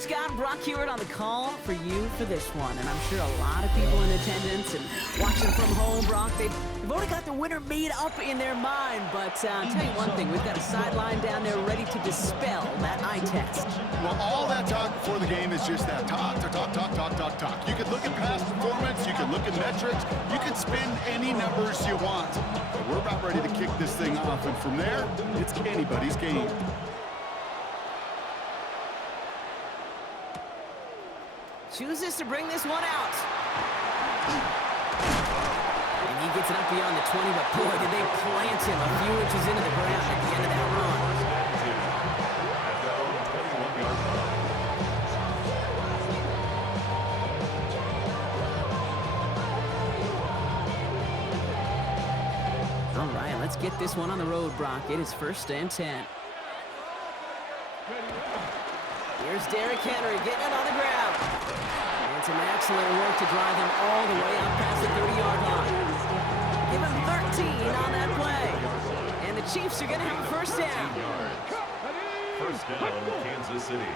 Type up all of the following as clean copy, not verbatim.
Scott, Brock Hewitt on the call for you for this one, and I'm sure a lot of people in attendance and watching from home, Brock, they've already got the winner made up in their mind, but I'll tell you one thing, we've got a sideline down there ready to dispel that eye test. Well, all that talk before the game is just that talk. You can look at past performance, you can look at metrics, you can spin any numbers you want, but we're about ready to kick this thing off, and from there, it's anybody's game. Chooses to bring this one out. And he gets it up beyond the 20, but boy, did they plant him a few inches into the ground at the end of that run. All right, let's get this one on the road, Brock. It is 1st and 10. Here's Derrick Henry getting it on the ground. And some excellent work to drive him all the way up past the 30-yard line. Give him 13 on that play. And the Chiefs are going to have a 1st down. 1st down, Kansas City.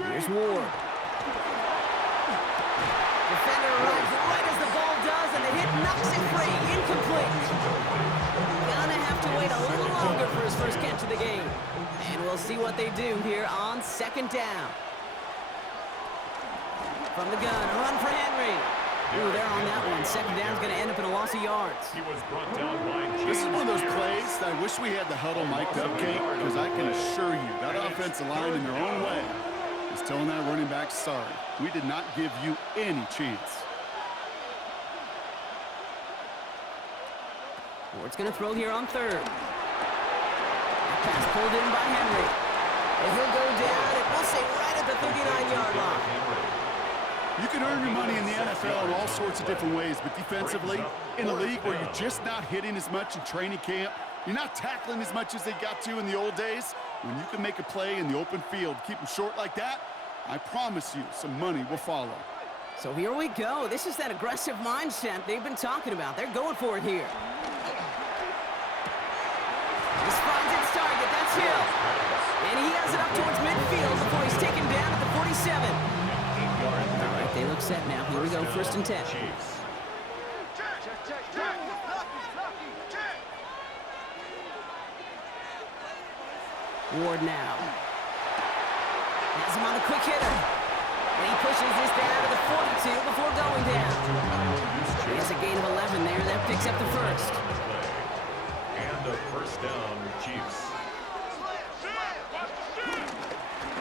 Here's Ward. Defender arrives right as the ball does, and the hit knocks it free. Incomplete. Gonna have to wait a little longer for his first catch of the game. And we'll see what they do here on 2nd down. From the gun, a run for Henry. Ooh, they're on that one. 2nd down's going to end up in a loss of yards. He was brought down by This is one of those plays that I wish we had the huddle mic'd up, Kate, because I can assure you that offensive line in their own way is telling that running back, sorry, we did not give you any chance. Ward's going to throw here on 3rd. Pass pulled in by Henry. And he'll go down, and we'll say right at the 39-yard line. You can earn your money in the NFL in all sorts of different ways, but defensively, in a league where you're just not hitting as much in training camp, you're not tackling as much as they got to in the old days, when you can make a play in the open field, keep them short like that, I promise you some money will follow. So here we go. This is that aggressive mindset they've been talking about. They're going for it here. This finds its target. That's Hill. And he has it up towards midfield before he's taken down at the 47. All right, they look set now. Here we go, 1st and 10. Ward now. Has him on the quick hitter. And he pushes this down to the 42 before going down. He has a gain of 11 there. That picks up the 1st. And a 1st down, Chiefs.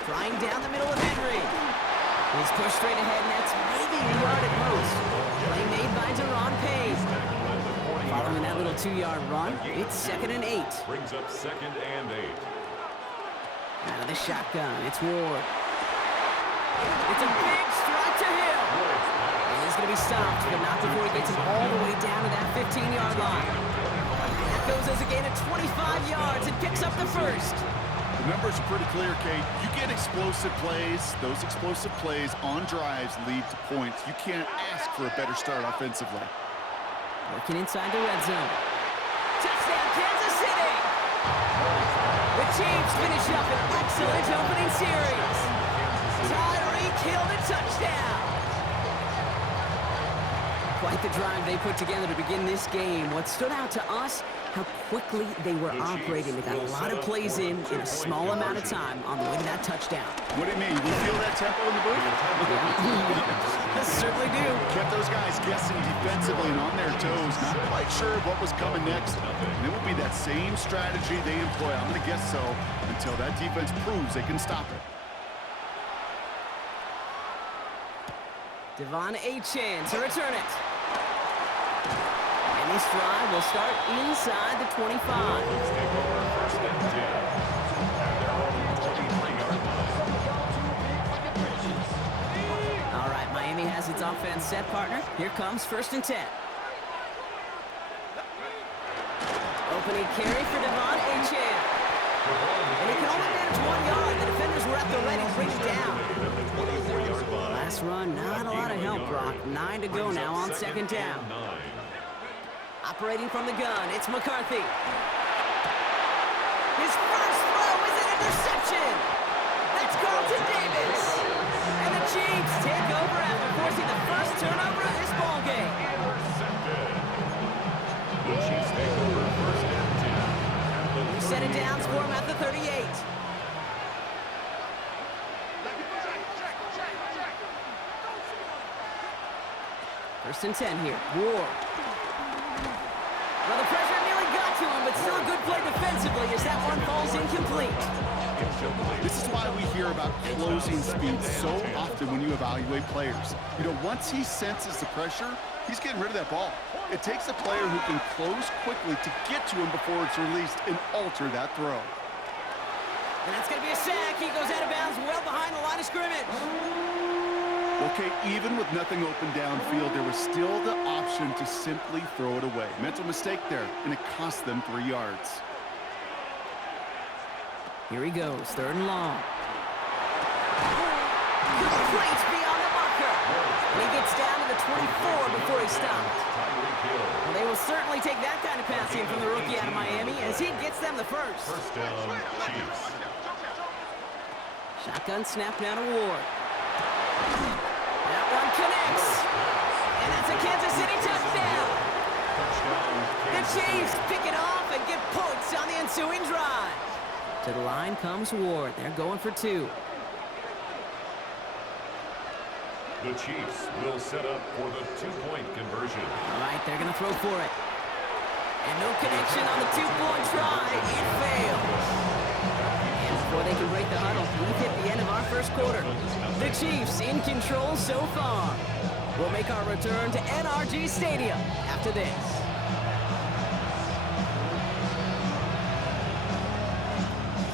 Trying down the middle of Henry. He's pushed straight ahead, and that's maybe a yard at most. Play made by Deron Payne. Following that little 2-yard run, it's 2nd and 8. Brings up 2nd and 8. Out of the shotgun, it's Ward. It's a big strike to Hill. And he's going to be stopped, but not before he gets him all the way down to that 15-yard line. That goes as a gain of 25 yards and picks up the 1st. The numbers are pretty clear, Kate. You get explosive plays. Those explosive plays on drives lead to points. You can't ask for a better start offensively. Working inside the red zone. Touchdown, Kansas City! The Chiefs finish up an excellent opening series. Tyreek Hill, a touchdown! Quite the drive they put together to begin this game. What stood out to us, how quickly they were operating. They got a lot of plays in a small amount of time on the way to that touchdown. What do you mean? You feel that tempo in the booth? Yeah, certainly do. Kept those guys guessing defensively and on their toes, not quite sure what was coming next. And it will be that same strategy they employ, I'm going to guess so, until that defense proves they can stop it. Devon Achane to return it. And this drive will start inside the 25. All right, Miami has its offense set, partner. Here comes 1st and 10. Opening carry for Devon Achane. And he can only manage 1 yard. The defenders were at the ready to bring it down. Last run, not a lot of help, Brock. 9 to go now on 2nd down. Operating from the gun, it's McCarthy. His first throw game. Intercepted. The Chiefs take over first and 10. At the Set it 38 down for him at the 38. First and 10 here. Ward. Well, the pressure nearly got to him, but still a good play defensively as that one falls incomplete. This is why we hear about closing speed so often when you evaluate players. You know, once he senses the pressure, he's getting rid of that ball. It takes a player who can close quickly to get to him before it's released and alter that throw. And that's going to be a sack. He goes out of bounds well behind the line of scrimmage. Okay, even with nothing open downfield, there was still the option to simply throw it away. Mental mistake there, and it cost them 3 yards. Here he goes, third and long. Complete beyond the marker. And he gets down to the 24 before he stopped. Well, they will certainly take that kind of passing from the rookie out of Miami as he gets them the first. First down, Chiefs. Shotgun snap now to Ward. That one connects. And that's a Kansas City touchdown. The Chiefs pick it off and get points on the ensuing drive. To the line comes Ward. They're going for 2. The Chiefs will set up for the 2-point conversion. All right, they're going to throw for it. And no connection on the 2-point try. It fails. And before they can break the huddle, we've hit the end of our first quarter. The Chiefs in control so far. We'll make our return to NRG Stadium after this.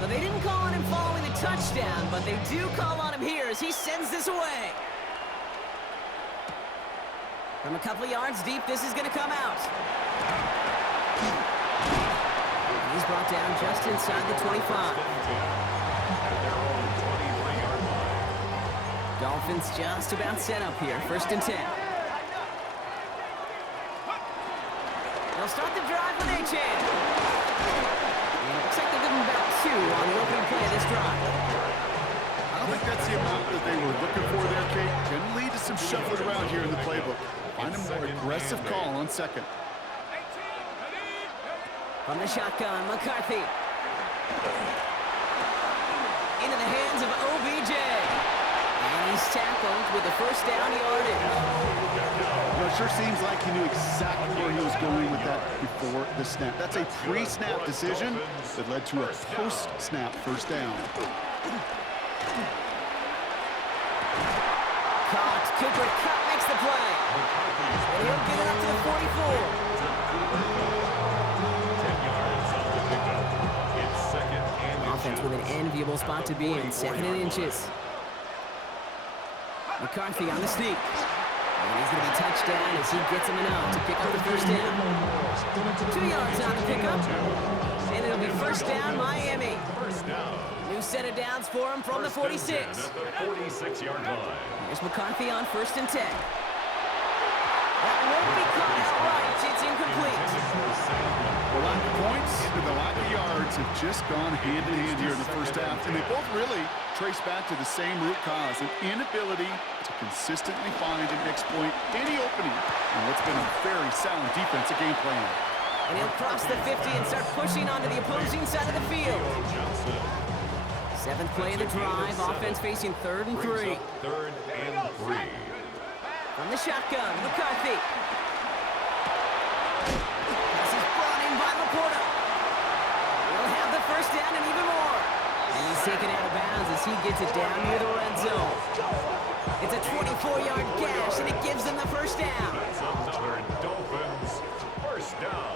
So they didn't call on him following the touchdown, but they do call on him here as he sends this away. From a couple yards deep, this is going to come out. And he's brought down just inside the 25. Dolphins just about set up here, first and 10. They'll start the drive with Achane. And it looks like they'll give him about 2 on the opening play of this drive. I don't think that's the amount that they were looking for there, Kate. Can lead to some shuffling around here in the playbook. Find a more aggressive call on second. From the shotgun, McCarthy. Into the hands of OBJ. And he's tackled with the first down yardage. You know, it sure seems like he knew exactly where he was going with that before the snap. That's a pre-snap decision that led to a post-snap first down. Caught. Cooper Kupp makes the play. And he'll get it up to the 44. 10 yards on the pickup. It's second and Offense with an enviable spot to be in, 2nd and inches. McCarthy on the sneak. And he's going to be touched down as he gets him enough to pick up the first down. 2 yards on the pickup. And it'll be first down, Miami. First down. New set of downs for him from the 46. At the 46-yard line. Here's McCarthy on first and 10. That won't be caught outright. It's incomplete. The lack of points and the lack of yards have just gone hand in hand here in the first half, and they both really trace back to the same root cause, an inability to consistently find and exploit any opening in what's been a very sound defensive game plan. And he'll cross the 50 and start pushing onto the opposing side of the field. 7th play of the drive, offense facing 3rd and 3. Third and 3. From the shotgun, McCarthy. This is brought in by Laporta. He'll have the first down and even more. And he's taken out of bounds as he gets it down near the red zone. It's a 24-yard gash, and it gives them the first down. That's another Dolphins first down.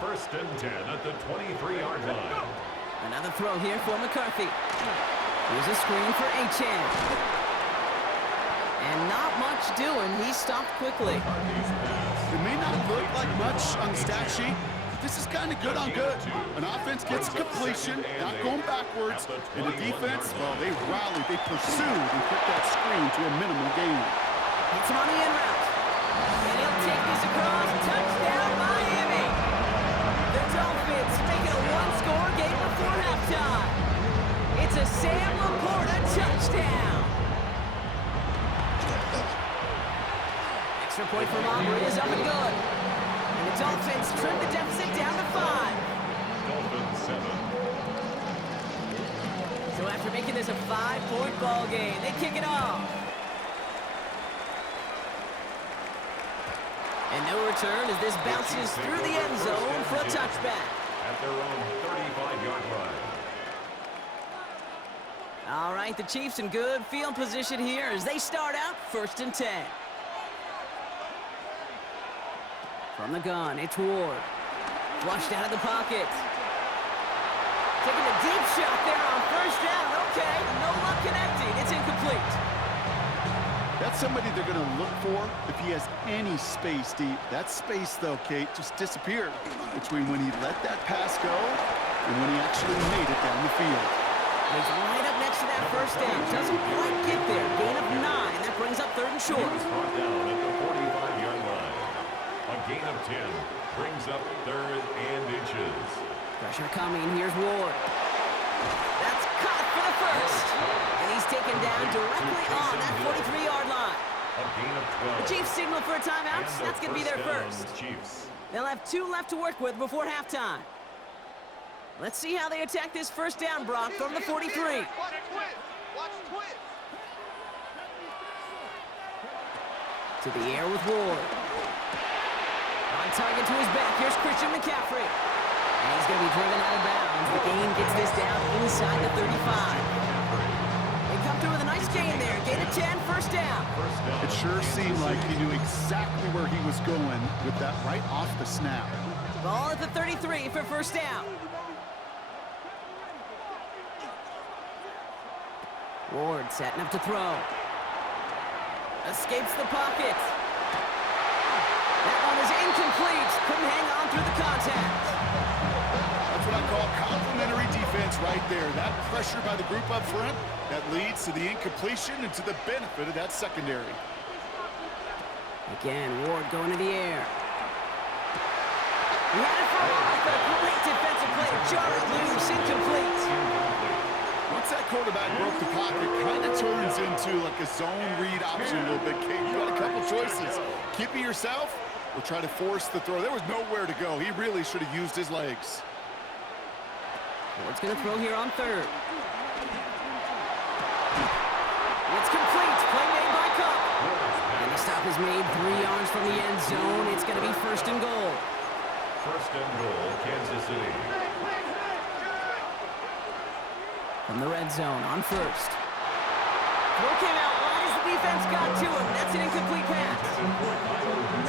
First and 10 at the 23-yard line. Another throw here for McCarthy. Here's a screen for Achane. And not much doing. He stopped quickly. It may not look like much on the stat sheet, but this is kind of good on good. An offense gets completion, not going backwards, and the defense, well, they rallied, they pursued, and kept that screen to a minimal gain. Hits him on the in route. And he'll take this across. Touchdown, Miami. The Dolphins make it a one-score game before halftime. It's a Sam Laporta touchdown. Extra point from Aubrey is up and good. And the Dolphins trim the deficit down to 5. Dolphins 7. So after making this a 5-point ball game, they kick it off. And no return as this bounces through the end zone for a touchback. At their own 35-yard line. All right, the Chiefs in good field position here as they start out 1st and 10. From the gun, it's Ward. Flushed out of the pocket. Taking a deep shot there on 1st down. Okay, no luck connecting. It's incomplete. That's somebody they're going to look for if he has any space deep. That space, though, Kate, just disappeared between when he let that pass go and when he actually made it down the field. He's right up next to that 1st down. Doesn't quite get there. Gain of 9. That brings up 3rd and short. He's brought down at the 45-yard line. A gain of 10 brings up 3rd and inches. Pressure coming. Here's Ward. That's caught for the 1st. And he's taken down directly on that 43-yard line. A gain of 12. The Chiefs signal for a timeout. That's going to be their first. Chiefs. They'll have 2 left to work with before halftime. Let's see how they attack this 1st down, Brock, from the 43. Watch twist. To the air with Ward. On target to his back. Here's Christian McCaffrey. And he's going to be driven out of bounds. The gain gets this down inside the 35. They come through with a nice gain there. Gain of 10, 1st down. It sure seemed like he knew exactly where he was going with that right off the snap. Ball at the 33 for 1st down. Ward setting up to throw. Escapes the pocket. That one is incomplete. Couldn't hang on through the contact. That's what I call complimentary defense right there. That pressure by the group up front, that leads to the incompletion and to the benefit of that secondary. Again, Ward going to the air. He had it for a while, but a great defensive play to jar it loose. Incomplete. Once that quarterback broke the pocket, kind of turns into like a zone read option a little bit, Kate. You got a couple choices. Keep it yourself or try to force the throw. There was nowhere to go. He really should have used his legs. Ward's going to throw here on 3rd. It's complete. Play made by Cup. And the stop is made 3 yards from the end zone. It's going to be 1st and goal. 1st and goal, Kansas City. From the red zone on 1st. Throw came out wide as the defense got to him. That's an incomplete pass.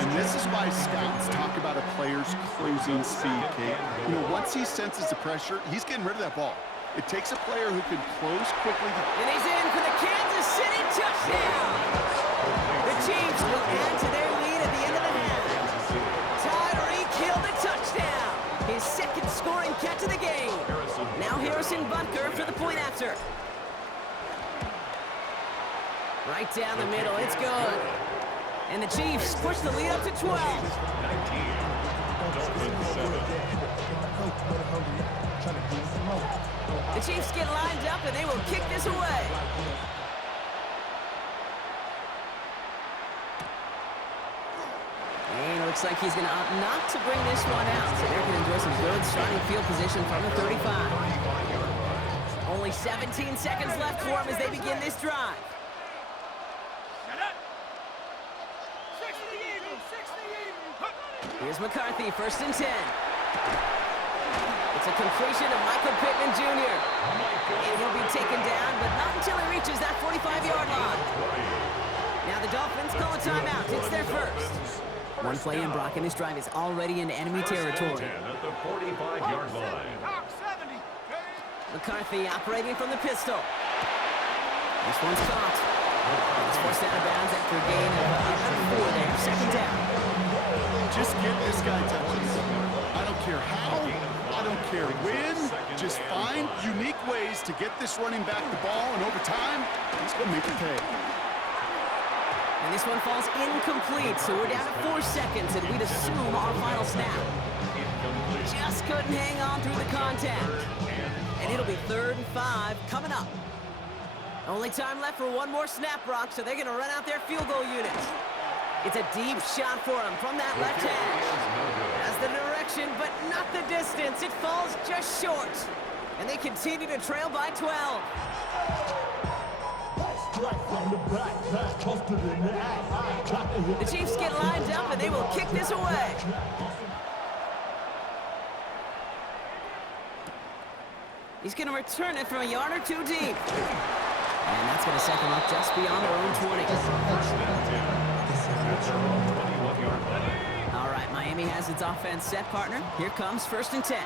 And this is why scouts talk about a player's closing speed, Kate. You know, once he senses the pressure, he's getting rid of that ball. It takes a player who can close quickly. And he's in for the Kansas City touchdown. The Chiefs will add to their lead at the end of the half. Tyreek Hill the touchdown. His 2nd scoring catch of the game. Now Harrison Butker for the point after. Right down the middle, it's good. And the Chiefs push the lead up to 12. 19. Dolphins 7. The Chiefs get lined up and they will kick this away. And it looks like he's going to opt not to bring this one out. So they're going to enjoy some good starting field position from the 35. Only 17 seconds left for him as they begin this drive. Here's McCarthy, 1st and 10. It's a completion of Michael Pittman Jr. And he'll be taken down, but not until he reaches that 45-yard line. Now the Dolphins call a timeout. It's their first. One play in, Brock, and this drive is already in enemy territory. At the 45-yard line. McCarthy operating from the pistol. This one's caught. It's forced out of bounds after a gain of 4 there. 2nd down. Just give this guy touches. I don't care how, I don't care when. Just find unique ways to get this running back the ball, and over time, he's going to make it pay. And this one falls incomplete, so we're down to 4 seconds, and we'd assume our final snap. Just couldn't hang on through the contact. And it'll be 3rd and 5 coming up. Only time left for one more snap, Brock, so they're going to run out their field goal units. It's a deep shot for him from that left hash. Has the direction, but not the distance. It falls just short. And they continue to trail by 12. The Chiefs get lined up, and they will kick this away. He's going to return it from a yard or two deep. And that's going to set them up just beyond their own 20. All right, Miami has its offense set, partner. Here comes 1st and 10.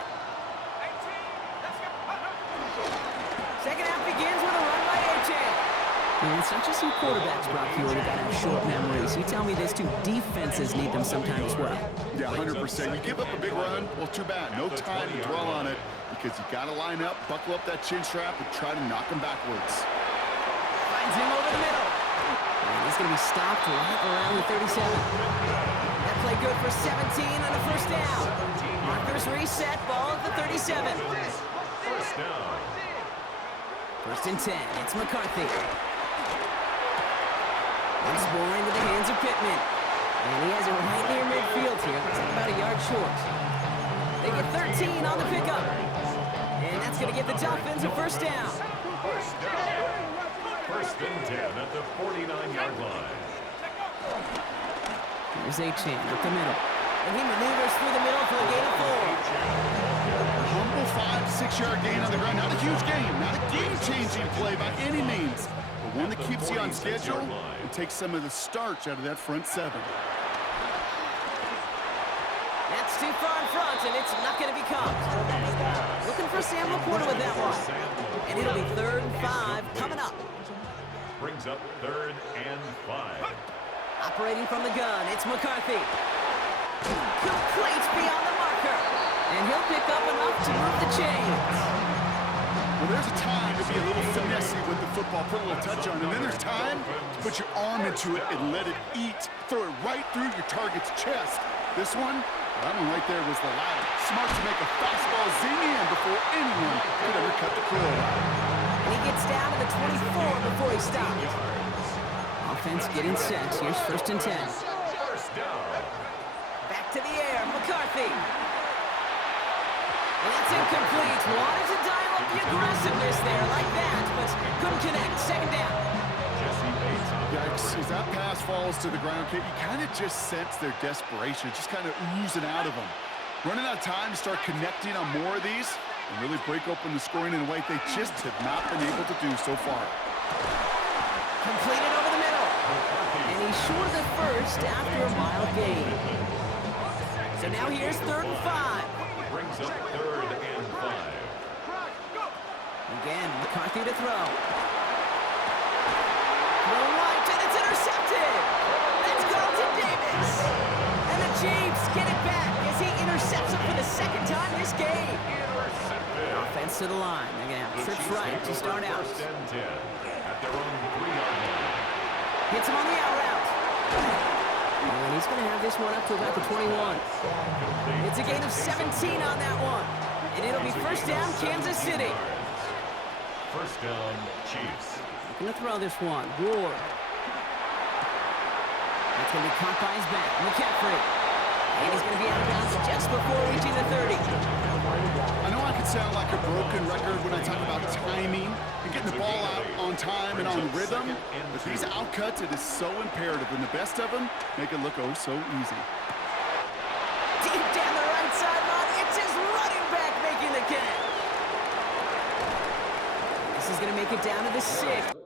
Second half begins with a run by A.J. And it's not just some quarterbacks, Brock, you got to have short memories. You tell me these two defenses need them sometimes as well. Yeah, 100%. You give up a big run, well, too bad. No time to dwell on it because you got to line up, buckle up that chin strap, and try to knock him backwards. Finds him over the middle. And he's going to be stopped right around the 37. That play good for 17 on a first down. Markers reset, ball at the 37. First down. 1st and 10. It's McCarthy. Once more into the hands of Pittman. And he has it right near midfield here. Looks like about a yard short. They get 13 on the pickup. And that's going to give the Dolphins a first down. First down. 1st and 10 at the 49-yard line. Here's A-Chain up the middle. And he maneuvers through the middle for a gain of 4. Humble 5 to 6 yard gain on the ground. Not a huge gain, not a game-changing play by any means, but one that keeps you on schedule and takes some of the starch out of that front 7. That's too far in front, and it's not going to be caught. Looking for Sam LaPorta with that one. And it'll be 3rd and 5 coming up. Brings up 3rd and 5. Operating from the gun, it's McCarthy. Complete beyond the marker. And he'll pick up enough to move the chains. Well, there's a time to be a little finessey with the football, put a little touch on, and then there's time to put your arm into it and let it eat. Throw it right through your target's chest. This one, that one right there was the latter. Smart to make a fastball zing in before anyone could undercut the curl. And he gets down to the 24 before he stops. Offense getting set. Here's 1st and 10. First down. Back to the air, McCarthy. And that's incomplete. Wanted to dial up the aggressiveness there like that, but couldn't connect. 2nd down. Yikes, as that pass falls to the ground, Kate, you kind of just sense their desperation, just kind of oozing out of them. Running out of time to start connecting on more of these and really break open the scoring in a way they just have not been able to do so far. Completed over the middle. And he's short of the first after a mild gain. So now here's 3rd and 5. Brings up 3rd and 5. Again, McCarthy to throw. Throw right, and it's intercepted. That's Carlton Davis. And the Chiefs get it back as he intercepts him for the 2nd time this game. Offense to the line. They're going to have trips right to start out. 1st and 10 at their own 3-yard line. Hits him on the out route. And he's going to have this one up to about the 21. It's a gain of 17 on that one. And it'll be 1st down, Kansas City. 1st down, Chiefs. Going to throw this one. Ward. That's going to be caught by his back. McCaffrey. And he's going to be out of bounds just before reaching the 30. I know I could sound like a broken record when I talk about timing and getting the ball out on time and on rhythm, but these outcuts, it is so imperative, and the best of them make it look oh so easy. Deep down the right sideline, it's his running back making the catch. This is going to make it down to the 6.